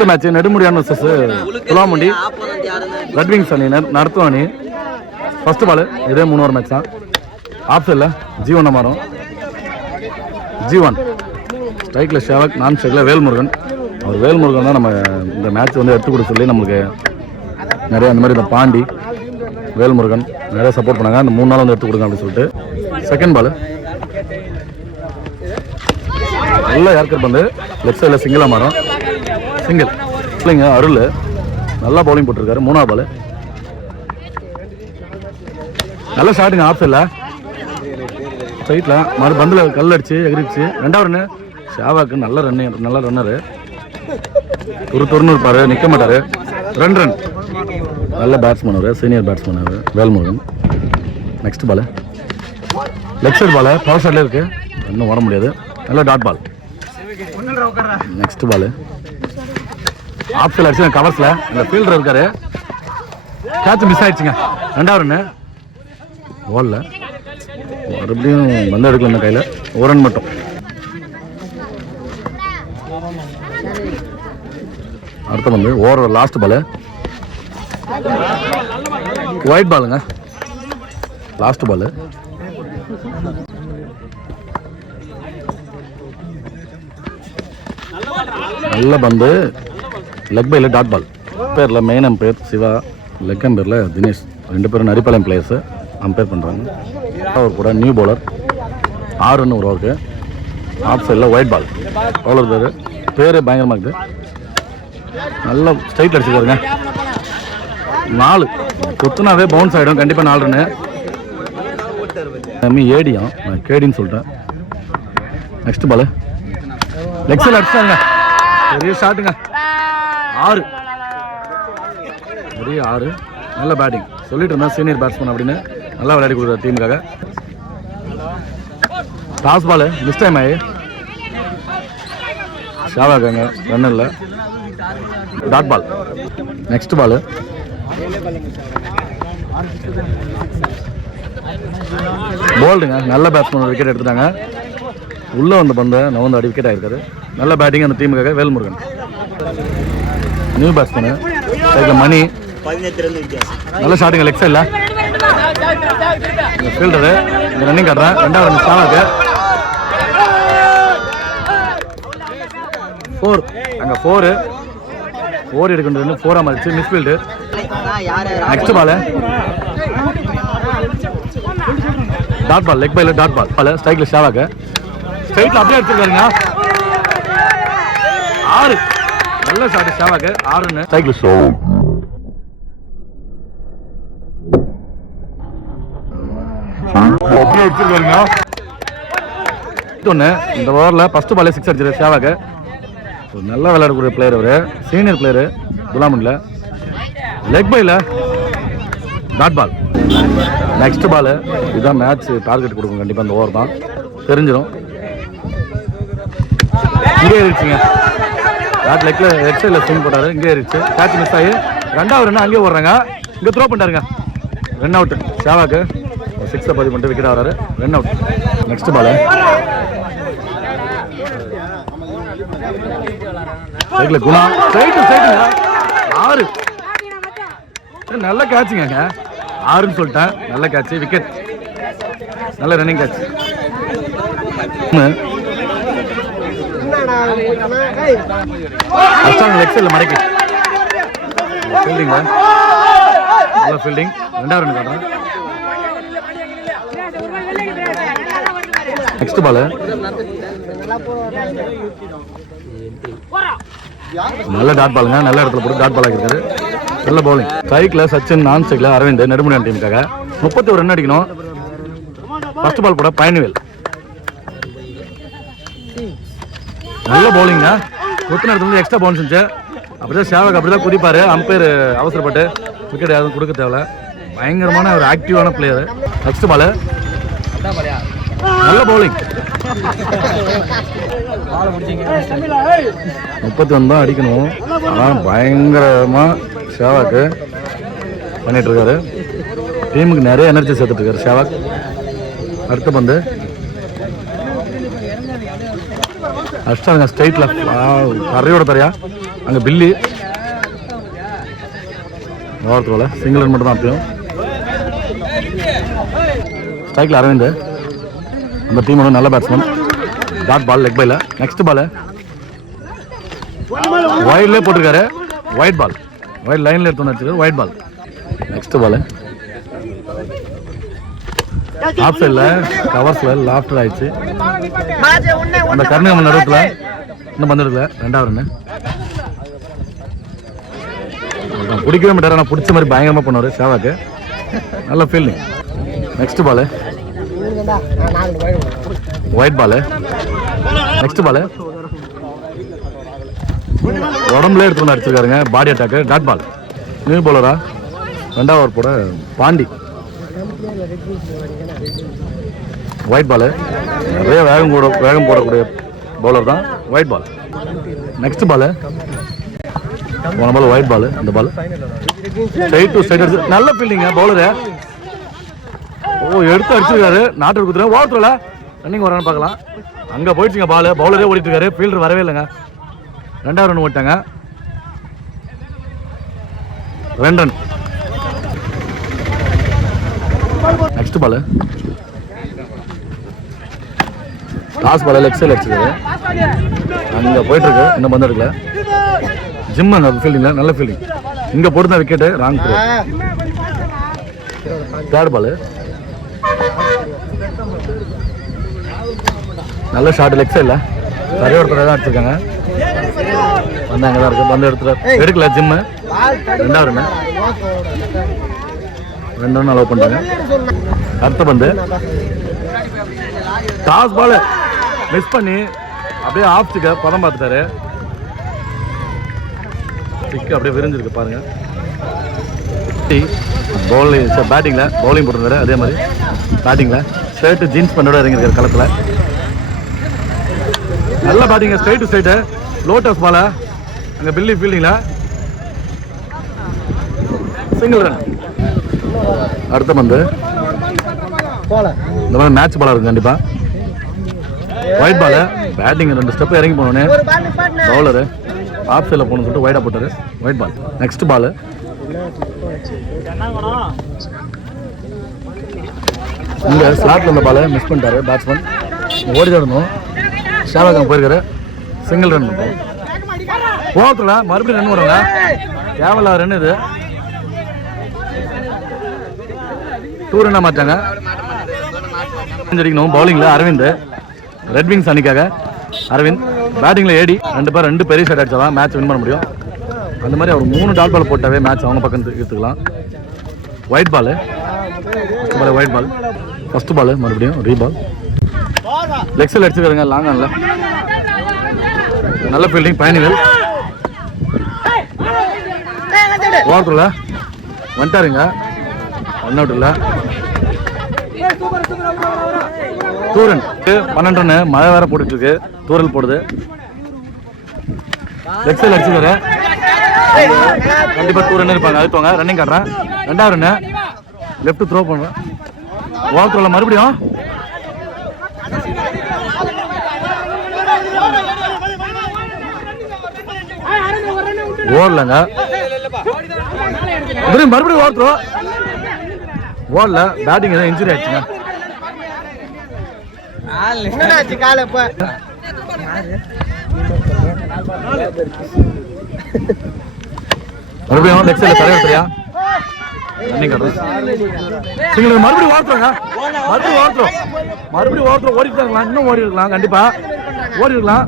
அடுத்த match நெடுமுடியான் versus துலாமுண்டி red wings அணி நடத்தும் அணி. ஃபர்ஸ்ட் பால் இதே 3 ஓவர் மேட்ச் தான். ஆப்ஷனில் G1 மாறும். G1 ஸ்ட்ரைக்கில் ஷேவக், நான் ஸ்ட்ரைக்கில் வேல்முருகன். அவர் வேல்முருகன் தான் நம்ம இந்த மேட்ச் வந்து எடுத்து கொடுக்க சொல்லி நம்மளுக்கு நிறைய அந்த மாதிரி இந்த பாண்டி வேல்முருகன் நிறைய சப்போர்ட் பண்ணாங்க. அந்த 3 நாள் வந்து எடுத்து கொடுங்க அப்படின்னு சொல்லிட்டு. செகண்ட் பால் நல்லா யார்கர் பந்து லெஃப்ட் சைடில் சிங்கிளாக மாறும். சிங்கிள் இல்லைங்க அருள் நல்லா பவுலிங் போட்டிருக்காரு. 3ஆவது பால் நல்லா ஷாட்டுங்க ஆஃப் இல்லை ஸ்ட்ரைட்டில் மறு பந்தில் கல் அடிச்சு எகிரிச்சு. 2வது ரன்னு ஷேவாக்கு நல்ல ரன்னரு துருன்னு இருப்பார், நிற்க மாட்டார். 2 ரன் நல்ல பேட்ஸ்மேன் அவர், சீனியர் பேட்ஸ்மேன் அவர் Velmurugan. Next ball leg side ball power ஷாட்லேயே இருக்குது, இன்னும் ஓட முடியாது. நல்ல dot ball. Next ball off சைடில் அடிச்சு கவர்ஸில் இந்த ஃபீல்டர் இருக்காரு, கேட்ச் மிஸ் ஆயிடுச்சுங்க. 2வது ரன்னு ஓடல, மறுபடியும் வந்து எடுக்கல இந்த கையில். 1 ரன் மட்டும். அடுத்த வந்து ஓவர் லாஸ்ட் பால் ஒயிட் பாலுங்க. லாஸ்ட் பால் நல்ல பந்து லெக் பையில் டாட் பால். பேரில் மெயின் அம்பையர் சிவா, லெக் அம்பையரில் தினேஷ், 2 பேரும் நரிப்பாளையம் பிளேயர்ஸு அம்பையர் பண்ணுறாங்க. அவர் கூட நியூ பவுலர். 6 ரன் ஒரு ஓவருக்கு. ஆஃப் சைடில் ஒயிட் பால். பவுலர் பேர் பயங்கரமாக இருக்குது. நல்லா ஸ்ட்ரைட் அடிச்சுக்காருங்க. 4 கொத்துனாவே பவுன்ஸ் ஆகிடும் கண்டிப்பாக. 4 ரன்னு ஏடியும் கேடின்னு சொல்லிட்டேன். நெக்ஸ்ட் பால் லெக் சைடில் அடிச்சாங்க, பெரிய ஷாட்டுங்க. 6 பெரிய 6 நல்ல பேட்டிங். சொல்லிட்டு இருந்தேன் சீனியர் பேட்ஸ்மேன் அப்படின்னு, நல்லா விளையாடி கொடுக்குற டீமுக்காக. டாஸ் பால் மிஸ் டைம் ஆகி ஷாவாக்காங்க, ரன் இல்லை, டாட் பால். நெக்ஸ்ட் பால் போல்டுங்க, நல்ல பேட்ஸ்மேன் விக்கெட் எடுத்துட்டாங்க. உள்ளே வந்த பந்தை நவந்து அடி விக்கெட் ஆகிருக்காரு. நல்ல பேட்டிங் அந்த டீமுக்காக வேல்முருகன். நியூ பேட்ஸ்மேனு சைக்கில் மணி, நல்ல ஷாட்டுங்க லெக் சைடில். ஃபீல்டரு இந்த ரன்னிங் காட்டுறேன். 2வது ரன் ஷாவாக்கு. 4 அங்கே 4 எடுக்கின்றது 4ஆக மாறிச்சு, misfield. Next ball dot ball, leg பையில் டாட் பால். பால் ஸ்ட்ரைக்கில் ஷாவாக்கு, ஸ்ட்ரைட்டில் அப்படியே எடுத்துருக்காருங்க. 6 நல்ல ஷாட்டு ஷாவாக்கு. 6 ரன் ஸ்ட்ரைக்கில் ஷோ. அப்படியே எடுத்துருக்காருங்க. இந்த ஓவரில் ஃபர்ஸ்ட் பாலே 6 அடிச்சிரு ஷாவாக்கு. நல்லா விளையாடக்கூடிய பிளேயர் அவர், சீனியர் பிளேயரு துலாமுண்டில். லெக் பையில் டாட் பால். நெக்ஸ்ட் பால் இதுதான் மேட்ச் டார்கெட் கொடுக்கும் கண்டிப்பாக. அந்த ஓவர் தான் தெரிஞ்சிடும். இங்கே ஏறிடுச்சுங்க டாட் லெக்கில் லெக் சைடில் ஸ்விங் போட்டார், இங்கே ஏறிடுச்சு. கேட்ச் மிஸ் ஆகி 2வது ரன் அங்கேயே ஓடுறாங்க. இங்கே த்ரோ பண்ணிட்டாருங்க, ரன் அவுட். ஷாவாக்கு 6 பதிவு பண்ணிட்டு விக்கெட் ஆகிறாரு, run out. Next ball cycle Guna, cycle 6 நல்ல கேட்சுங்க. 6ன்னு சொல்லிட்டேன், நல்ல கேட்ச், விக்கெட். நல்ல ரன்னிங் கேட்ச். லெக் சைடில் மடக்கி ஃபீல்டிங்க, நல்ல ஃபீல்டிங். 2வது ரன் காட்டுறேன். நெக்ஸ்ட் பால் நல்ல டாட் பாலுங்க, நல்ல இடத்துல போட்டு டாட் பால் ஆகிருக்காரு. நல்ல பவுலிங். ஸ்ட்ரைக்கில் சச்சின், நான் ஸ்ட்ரைக்கில் அரவிந்த், நெடுமுடியான் டீமுக்காக. 31 ரன் அடிக்கணும். ஃபர்ஸ்ட் பால் போட பயணிவேல். நல்ல பவுலிங்க, கொத்தின இடத்துல எக்ஸ்ட்ரா பவுன்ஸ் இருந்துச்சு. அப்படிதான் ஷேவாக் அப்படிதான் குதிப்பாரு. அம்பையர் அவசரப்பட்டு விக்கெட் யாரும் கொடுக்க தேவை. பயங்கரமான ஒரு ஆக்டிவான பிளேயர். நெக்ஸ்ட் பால் நல்ல பவுலிங். 31 தான் அடிக்கணும். ஆனால் பயங்கரமாக ஷேவாக்கு பண்ணிட்டு இருக்காரு. டீமுக்கு நிறைய எனர்ஜி சேர்த்துட்டு இருக்காரு ஷேவாக். அடுத்த பந்து அஷ்டாங்க ஸ்ட்ரைட்டில் கரையோட தரையா அங்கே பில்லி ஓரத்தில் சிங்கிள் ரன் மட்டும் தான் அப்பயும். ஸ்ட்ரைக்கில் அரவிந்த், அந்த டீமோட நல்ல பேட்ஸ்மேன். டாட் பால், லெக் பைல. நெக்ஸ்ட் பால் வைட்லேயே போட்டிருக்காரு, ஒயிட் பால். ஒயிட் லைனில் எடுத்து வச்சிருக்காரு, wide ball. Next ball off சைடில் கவர்ஸில் லாஃப்டர் ஆயிடுச்சு. அந்த கர்ணகமன் நடுவத்தில் இன்னும் பந்து எடுக்கல. 2வது ரன்னு. பிடிக்கவே மாட்டார், ஆனால் பிடிச்ச மாதிரி பயங்கரமாக பண்ணுவார் சேவாக்கு. நல்ல fielding. Next ball wide ball. Next ball உடம்புல எடுத்து வந்து அடிச்சிருக்காருங்க, body attack. Dot ball. New பவுலரா 2வது ஓவர் போட பாண்டி. White ball. நிறைய வேகம் போடக்கூடிய பவுலர் தான். White ball. நெக்ஸ்ட் பால் போன பால் ஒயிட் பால். அந்த பால் ஸ்ட்ரைட் டு ஸ்ட்ரைட் அடிச்சு நல்ல ஃபீல்டிங்க பவுலரு. எடுத்து அடிச்சிருக்காரு. நாட்டு கொடுத்துரு ஓவரத்தில் ரன்னிங் வரான்னு பார்க்கலாம். அங்கே போயிடுச்சுங்க பால். பவுலரே ஓடிட்டு இருக்காரு, ஃபீல்டர் வரவே இல்லைங்க. 2வது ரன் ஓட்டாங்க. 2 run. Next ball last ball left சைடில் அடிச்சிருக்காரு. அங்கே போயிட்டு இருக்கு, இன்னும் பந்து எடுக்கல. ஜிம் அந்த ஃபீல்டிங்கில் நல்ல ஃபீல்டிங். இங்கே போட்டு தான் விக்கெட்டு. Wrong throw. 3rd பால் நல்ல ஷாட் லெக் சைடில். நிறைய ஒருத்தர் தான் அடிச்சிருக்காங்க. வந்து அங்கே தான் இருக்குது. பந்து எடுக்கல ஜிம்மு. 2வது ரன்னு. 2 ரன் அலோவ் பண்ணிட்டாங்க. அடுத்த பந்து டாஸ் பால் மிஸ் பண்ணி அப்படியே ஆஃப்ஸுக்கு பதம் பார்த்துட்டாரு. ஸ்டிக் அப்படியே விரிஞ்சிருக்கு பாருங்க. பேட்டிங்கில் பவுலிங் போட்டிருந்தாரு. அதே மாதிரி பேட்டிங்கில் ஸ்ட்ரைட்டு ஜீன்ஸ் பண்ணோட இறங்கியிருக்காரு களத்தில். நல்ல பேட்டிங்க, ஸ்ட்ரைட் டு ஸ்ட்ரைட்டு. லோட்டஸ் பால அங்கே பில்லி ஃபீல்டிங்கில் சிங்கிள் ரன். அடுத்த பந்து இந்த மாதிரி மேட்ச் பாலாக இருக்கும் கண்டிப்பாக. White ball. பேட்டிங் 2 ஸ்டெப் இறங்கி போனோடனே பவுலரு ஆஃப் சைடில் போகணும்னு சொல்லிட்டு ஒயிடாக போட்டார். White ball. நெக்ஸ்ட் பால் இங்கே ஸ்லாட்டில் இந்த பால் மிஸ் பண்ணிட்டாரு பேட்ஸ்மேன். ஓடி தான் இருந்தோம். ஷாவாக் போயிருக்காரு. சிங்கிள் ரன் பண்ணுறோம். போகத்துல மறுபடியும் ரன் போடுறாங்க. கேவலா ரன் இது. 2 ரன்னாக மாட்டாங்க. அடிக்கணும் பவுலிங்கில் அரவிந்த். ரெட் விங்ஸ் அன்னைக்காக அரவிந்த். பேட்டிங்கில் ஏடி. 2 பேர் 2 பெரிய ஷாட் அடிச்சா தான் மேட்ச் வின் பண்ண முடியும். அந்த மாதிரி அவர் 3 டாட் பால் போட்டாவே மேட்ச் அவங்க பக்கம் எடுத்துக்கலாம். White ball. ஒயிட் பால். ஃபர்ஸ்ட் பால் மறுபடியும் ரீபால். லெக் சைடில் அடிச்சுக்காருங்க லாங் ஆனில். நல்ல ஃபீல்டிங். பயணிகள் ஓரத்தில் வந்துட்டாருங்க. 1 அவுட் இல்லை. 2 ரன். 12 ரன்னு. மழை வேற போட்டுட்டு இருக்கு. தூரல் போடுது. லெக் சைடில் அடிச்சுக்காரு. கண்டிப்பாக 2 ரன் இருப்பாங்க. அழுத்துவாங்க. ரன்னிங் காட்டுறேன். 2வது ரன்னு. லெஃப்ட் த்ரோ பண்ணுறேன். ஓவரத்தில் மறுபடியும் ஓடலங்க. மறுபடியும் ஓடுறோம். ஓடல. பேட்டிங் ஏதோ இன்ஜுரி ஆயிடுச்சுங்க. மறுபடியும் லெக் சைடில் தலை எடுத்துறியா? மறுபடியும் ஓடுறோங்க. மறுபடியும் ஓடுறோம். ஓடிட்டு இருக்கலாம். இன்னும் ஓடி இருக்கலாம். கண்டிப்பா ஓடி இருக்கலாம்.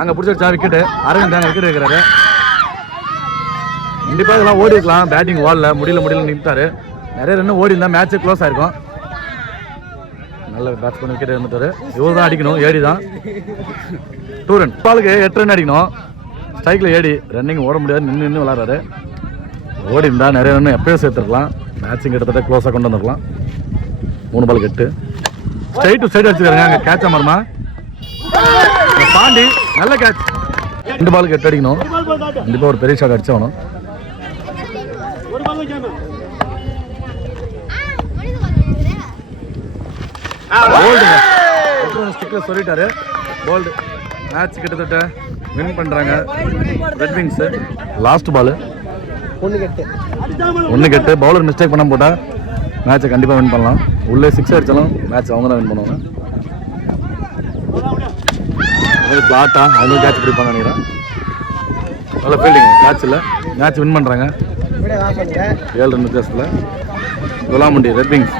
அங்கே பிடிச்சா விக்கெட்டு. அரவிந்த் தாங்க விக்கெட் வைக்கிறாரு. கண்டிப்பாக இதெல்லாம் ஓடி இருக்கலாம். பேட்டிங் ஓடல. முடியல நின்றுட்டாரு. நிறைய ரன் ஓடி இருந்தால் மேட்சே க்ளோஸ் ஆயிருக்கும். நல்ல பேட்ஸ் பண்ணி விக்கெட் இருந்துட்டாரு. இவர் தான் அடிக்கணும். ஏடி தான். 2 ரன். பாலுக்கு 8 ரன் அடிக்கணும். ஸ்ட்ரைக்கில் ஏடி. ரன்னிங் ஓட முடியாது. நின்று விளாட்றாரு. ஓடி இருந்தால் நிறைய ரன் எப்பயும் சேர்த்துருக்கலாம். மேட்சிங் கிட்டத்தட்ட க்ளோஸாக கொண்டு வந்துருக்கலாம். 3 பாலுக்கு 8. ஸ்ட்ரைட் டு ஸ்ட்ரைட் அடிச்சுக்காருங்க. அங்கே கேட்ச் ஆமாருமா பாண்டி. நல்ல கேட்ச். 2 பாலுக்கு 8 அடிக்கணும். கண்டிப்பாக ஒரு பெரிய ஷாட் அடிச்சாகணும். போல்டுங்க. ஸ்டிக்கில் சொல்லிட்டாரு. போல்டு. மேட்ச் கிட்டத்தட்ட வின் பண்ணுறாங்க red wings. Last ball 1-8. Bowler mistake பண்ண போட்டால் மேட்சை கண்டிப்பாக வின் பண்ணலாம். உள்ளே 6 அடித்தாலும் மேட்ச் அவங்க தான் வின் பண்ணுவாங்க. பிளாட்டா அவங்களுக்கு கேட்ச் பிடிப்பாங்க நினைக்கிறேன். நல்ல ஃபீல்டிங் கேட்சில் மேட்ச் வின் பண்ணுறாங்க 7 ரன் வித்தியாசத்தில். Vilamundi red wings.